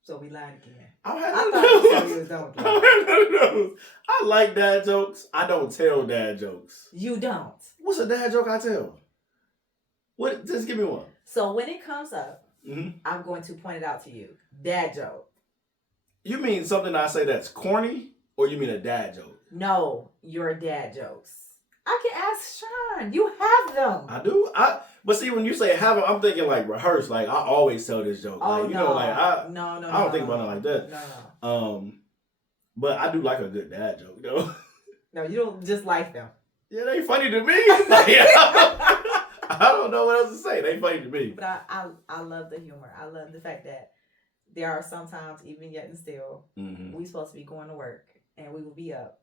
So we lied again. I don't have I none thought of you said those. we was done with I don't have none of those. I like dad jokes. I don't tell dad jokes. You don't. What's a dad joke I tell? What? Just give me one. So when it comes up, Mm-hmm. I'm going to point it out to you. Dad joke. You mean something I say that's corny, or you mean a dad joke? No, your dad jokes. I can ask Sean. You have them. I do. But see, when you say have them, I'm thinking like rehearse. Like I always tell this joke. Oh, Like, you no. know, like I don't think about it like that. No. But I do like a good dad joke, though. No, you don't just like them. Yeah, they funny to me. Like, I don't know what else to say. They funny to me. But I love the humor. I love the fact that there are sometimes, even yet and still, we supposed to be going to work and we will be up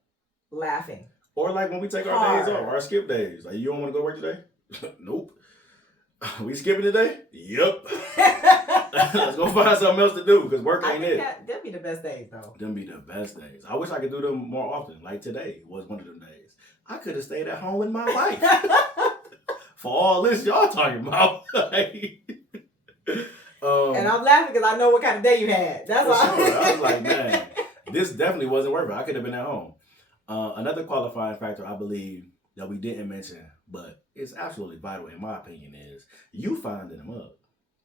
laughing. Or like when we take our days off, our skip days. Like, you don't want to go to work today? Nope. We skipping today? Yep. Let's go find something else to do because work ain't it. That'd be the best days, though. Them be the best days. I wish I could do them more often. Like today was one of them days. I could have stayed at home with my wife. For all this y'all talking about. And I'm laughing because I know what kind of day you had. That's all. Sure. I was like, man, this definitely wasn't worth it. I could have been at home. Another qualifying factor I believe that we didn't mention, but it's absolutely vital in my opinion, is you finding them up.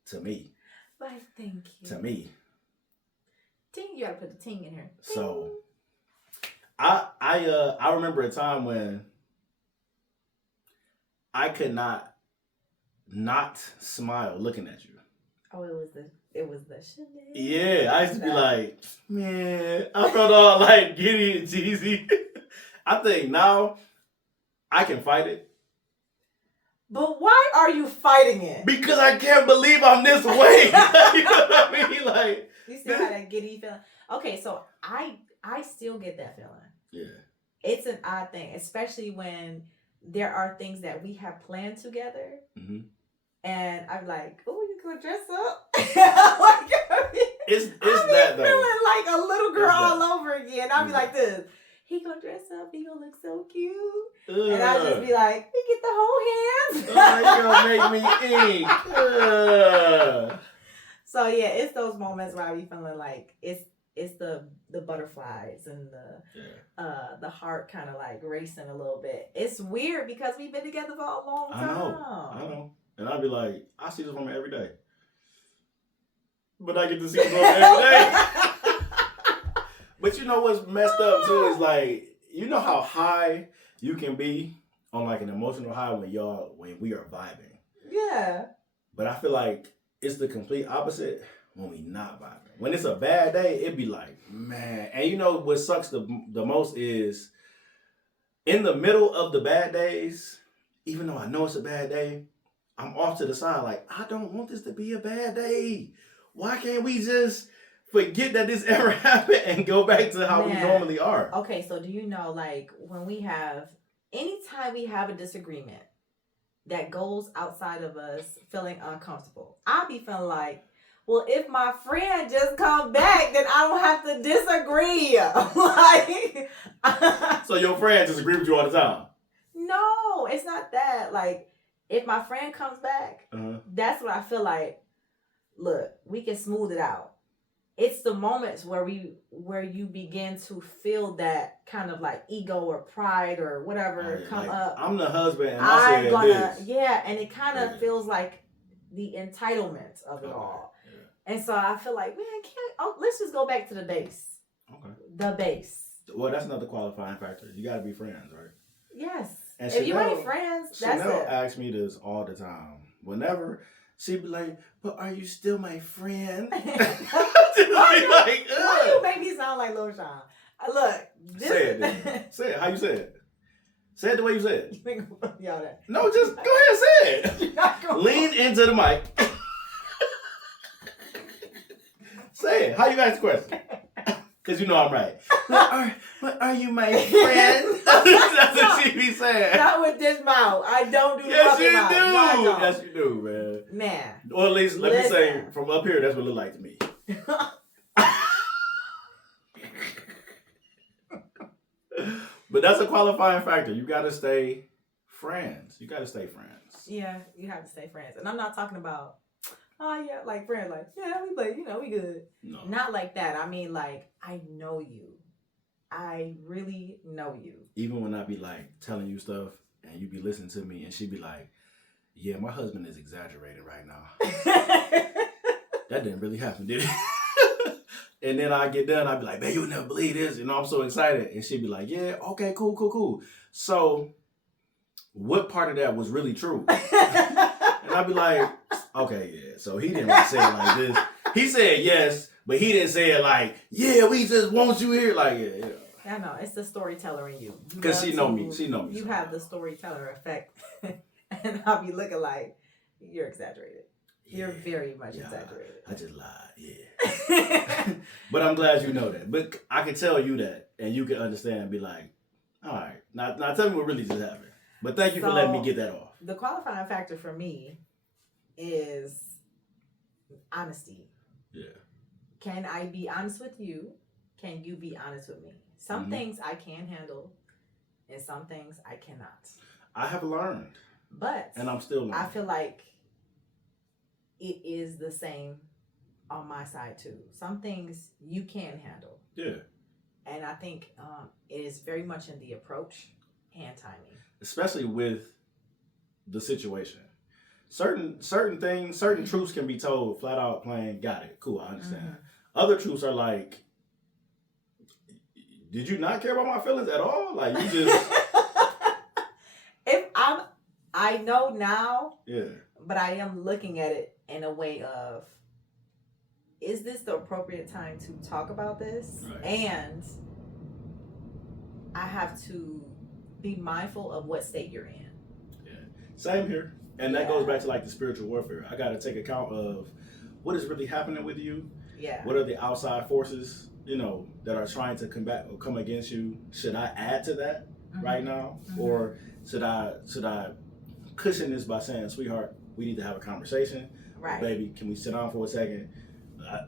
To me. Like, thank you. To me. Ting, you gotta put the ting in here. Ting. So I remember a time when I could not smile looking at you. Oh, it was the shit. Yeah, I used to be like, man, I felt all like giddy and cheesy. I think now I can fight it. But why are you fighting it? Because I can't believe I'm this way. You know what I mean? Like, you still had that giddy feeling. Okay, so I still get that feeling. Yeah. It's an odd thing, especially when there are things that we have planned together. Mm-hmm. And I'm like, oh, you gonna dress up? It's that though. Feeling like a little girl all over again. I'll be like this. He gonna dress up. He gonna look so cute. And I'll just be like, we get the whole hands. You gonna make me ink. So yeah, it's those moments where I be feeling like it's the butterflies and the heart kind of like racing a little bit. It's weird because we've been together for a long time. I know. And I'd be like, I see this woman every day. But I get to see this woman every day. But you know what's messed up too is like, you know how high you can be on like an emotional high when we are vibing. Yeah. But I feel like it's the complete opposite when we not vibing. When it's a bad day, it'd be like, man. And you know what sucks the most is in the middle of the bad days, even though I know it's a bad day, I'm off to the side like, I don't want this to be a bad day. Why can't we just forget that this ever happened and go back to how we normally are? Okay, so do you know, like, anytime we have a disagreement that goes outside of us feeling uncomfortable, I'll be feeling like, well, if my friend just come back, then I don't have to disagree. Like, so your friend disagree with you all the time? No, it's not that. Like, if my friend comes back, that's what I feel like. Look, we can smooth it out. it's the moments where you begin to feel that kind of like ego or pride or whatever come like, up. I'm the husband and I'm gonna this. Yeah, and it kind of feels like the entitlement of it all. Yeah. And so I feel like, man, let's just go back to the base. Okay. The base. Well, that's not the qualifying factor. You gotta be friends, right? Yes. And if you ain't friends, that's Chanel it. asks me this all the time. Whenever she'd be like, "But are you still my friend?" Why you make me sound like Lil Sean? Look, say it. Then. Say it. How you say it? Say it the way you said it. Y'all no, just go ahead. Say it. Lean into the mic. Say it. How you ask the question? Because you know I'm right. But are you my friend? That's what she be saying. Not with this mouth. I don't do yes, you mouth. do. No, yes, you do, man. Man. Or at least, let me say, from up here, that's what it looked like to me. But that's a qualifying factor. You got to stay friends. You got to stay friends. Yeah, you have to stay friends. And I'm not talking about, oh, yeah, like friends, like, yeah, we play, we good. No. Not like that. I mean, like, I know you. I really know you. Even when I be like telling you stuff and you be listening to me and she be like, yeah, my husband is exaggerating right now. That didn't really happen, did it? And then I get done, I be like, man, you would never believe this. I'm so excited. And she be like, yeah, okay, cool. So what part of that was really true? And I be like, okay, yeah. So he didn't really say it like this. He said yes, but he didn't say it like, yeah, we just want you here. Like, yeah. I know. It's the storyteller in you. Because she know me. She know me. You have the storyteller effect. And I'll be looking like, you're exaggerated. Yeah, you're very much exaggerated. I just lied, yeah. But I'm glad you know that. But I can tell you that, and you can understand and be like, all right, now tell me what really just happened. But thank you for letting me get that off. The qualifying factor for me is honesty. Yeah. Can I be honest with you? Can you be honest with me? Some things I can handle, and some things I cannot. I have learned. And I'm still learning. I feel like it is the same on my side too. Some things you can handle. Yeah. And I think it is very much in the approach and timing. Especially with the situation. Certain things, certain truths can be told flat out plain, got it, cool, I understand. Mm-hmm. Other truths are like, did you not care about my feelings at all? Like you just I know now, but I am looking at it in a way of, is this the appropriate time to talk about this? Right. And I have to be mindful of what state you're in. Yeah. Same here. And that goes back to like the spiritual warfare. I got to take account of what is really happening with you. Yeah. What are the outside forces, that are trying to combat or come against you? Should I add to that right now? Mm-hmm. Or should I cushion this by saying, sweetheart, we need to have a conversation. Right. Baby, can we sit down for a second?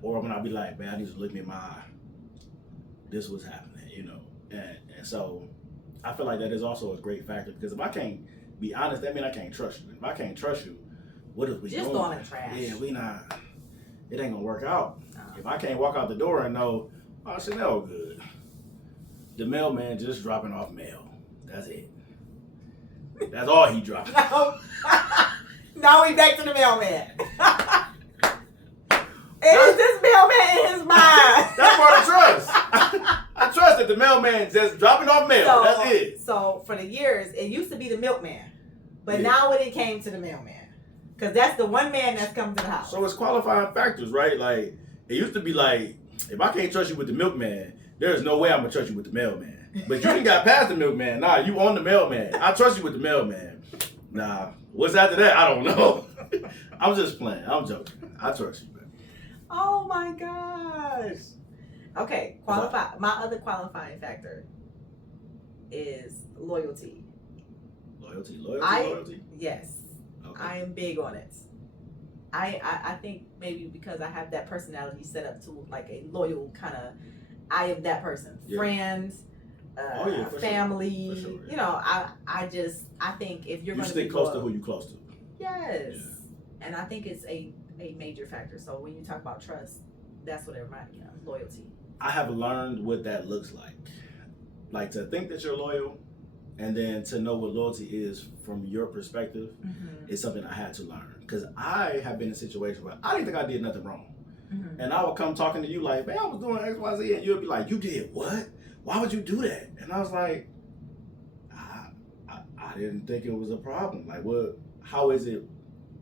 Or when I be like, man, I need to look me in my eye. This was happening, And so I feel like that is also a great factor, because if I can't be honest, that means I can't trust you. If I can't trust you, what is we doing? Just going in trash. Yeah, it ain't gonna work out. If I can't walk out the door and know, oh, Chanel good. The mailman just dropping off mail. That's it. That's all he dropped. Now we back to the mailman. Is this mailman in his mind? That's part of trust. I trust that the mailman just dropping off mail. That's it. So for the years, it used to be the milkman, but now it came to the mailman, because that's the one man that's come to the house. So it's qualifying factors, right? Like it used to be like, if I can't trust you with the milkman, there's no way I'm gonna trust you with the mailman. But you done got past the milkman. Nah, you on the mailman. I trust you with the mailman. Nah, what's after that? I don't know. I'm just playing. I'm joking. I trust you, man. Oh my gosh. Okay, my other qualifying factor is loyalty. Loyalty? Yes. Okay. I am big on it. I think maybe because I have that personality set up to like a loyal kind of, I am that person. Yeah. Friends, family, sure. For sure, I think if you're going to stick close to who you close to. Yes. Yeah. And I think it's a major factor. So when you talk about trust, That's what it reminded me of, loyalty. I have learned what that looks like. Like to think that you're loyal and then to know what loyalty is from your perspective is something I had to learn. Because I have been in a situation where I didn't think I did nothing wrong. And I would come talking to you like, man, I was doing X, Y, Z. And you would be like, you did what? Why would you do that? And I was like, I didn't think it was a problem. Like, what? How is it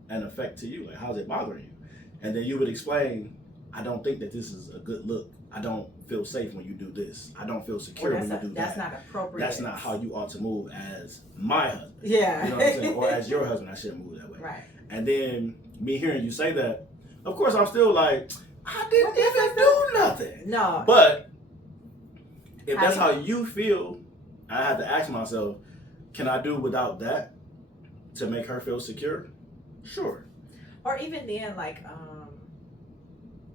an effect to you? Like, how's it bothering you? And then you would explain, I don't think that this is a good look. I don't feel safe when you do this. I don't feel secure when you do that. That's not appropriate. That's not how you ought to move as my husband. Yeah. You know what I'm saying? Or as your husband, I shouldn't move that way. Right. And then me hearing you say that, of course, I'm still like, I didn't even do nothing. No. But if that's how you feel, I had to ask myself, can I do without that to make her feel secure? Sure. Or even then, like,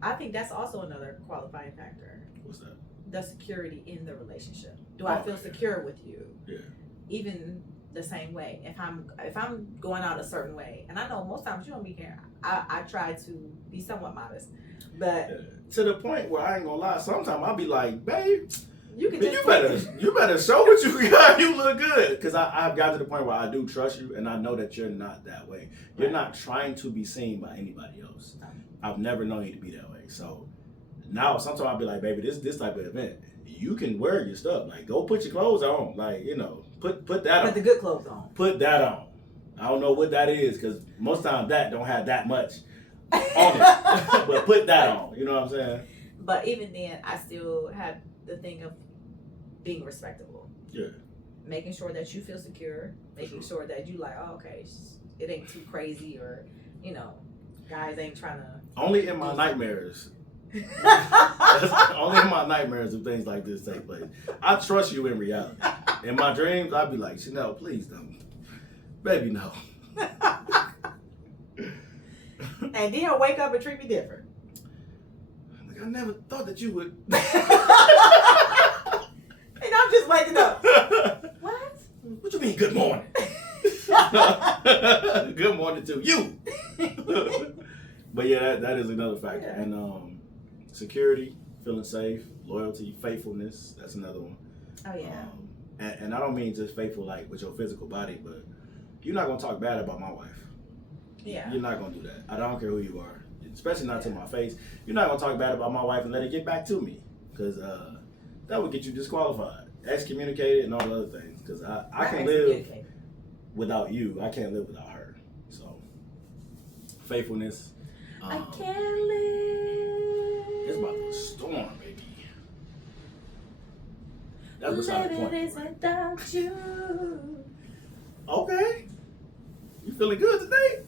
I think that's also another qualifying factor. What's that? The security in the relationship. Do I feel secure with you? Yeah. Even the same way. If I'm going out a certain way, and I know most times you don't be caring. I try to be somewhat modest, but to the point where I ain't gonna lie, sometimes I'll be like, babe, you better show what you got. You look good, because I've got to the point where I do trust you, and I know that you're not that way. You're not trying to be seen by anybody else. I've never known you to be that way. So now sometimes I'll be like, baby, this type of event, you can wear your stuff. Like, go put your clothes on. Like, you know, put that on. Put the good clothes on. Put that on. I don't know what that is, because most times that don't have that much on it. But put that on. You know what I'm saying? But even then, I still have the thing of being respectable. Yeah. Making sure that you feel secure. Making sure that you like, oh, okay, it ain't too crazy, or, you know, guys ain't trying to. Only in my nightmares. Only in my nightmares do things like this take place. I trust you in reality. In my dreams, I'd be like, Chanel, please don't. Baby, no. And then he'll wake up and treat me different. Like, I never thought that you would. And I'm just waking up. What? What you mean, good morning? Good morning to you. But yeah, that is another factor. Yeah. And security, feeling safe, loyalty, faithfulness, that's another one. Oh yeah. And I don't mean just faithful like with your physical body, but you're not gonna talk bad about my wife. Yeah. You're not gonna do that. I don't care who you are, especially not to my face. You're not gonna talk bad about my wife and let it get back to me, because that would get you disqualified, excommunicated, and all the other things. Because I can live without you. I can't live without her. So faithfulness. I can't live. It's about to storm, baby. That's beside the point. Living without you. Okay. You feeling good today?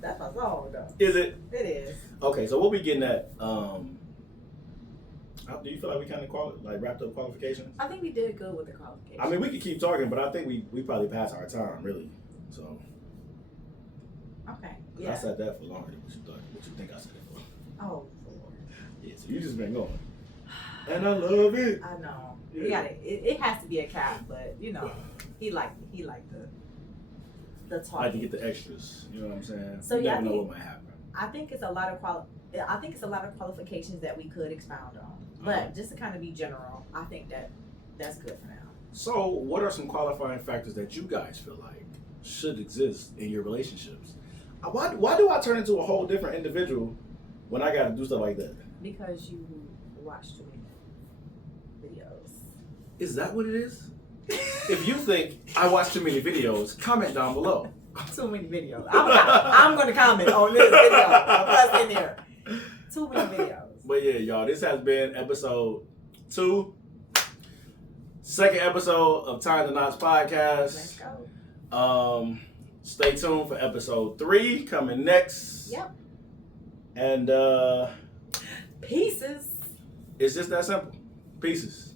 That's my song, though. Is it? It is. Okay, so what we getting at? Do you feel like we kind of wrapped up qualifications? I think we did good with the qualifications. I mean, we could keep talking, but I think we probably passed our time, really. So. Okay. Yeah. I said that for longer than what you thought. What you think I said it for? Oh, Lord. Yeah, so you just been going. And I love it. I know. Yeah. We got it. It has to be a cap, but you know, he liked the talk. I like to get the extras. You know what I'm saying? So you yeah, never know what might happen. I think it's a lot of qualifications that we could expound on. But just to kind of be general, I think that's good for now. So, what are some qualifying factors that you guys feel like should exist in your relationships? Why do I turn into a whole different individual when I got to do stuff like that? Because you watch too many videos. Is that what it is? If you think I watch too many videos, comment down below. Too many videos. I'm going to comment on this video. Plus in there. Too many videos. But yeah, y'all, this has been episode 2. Second episode of Tying the Knots podcast. Let's go. Stay tuned for episode 3 coming next. Yep. And pieces. It's just that simple. Pieces.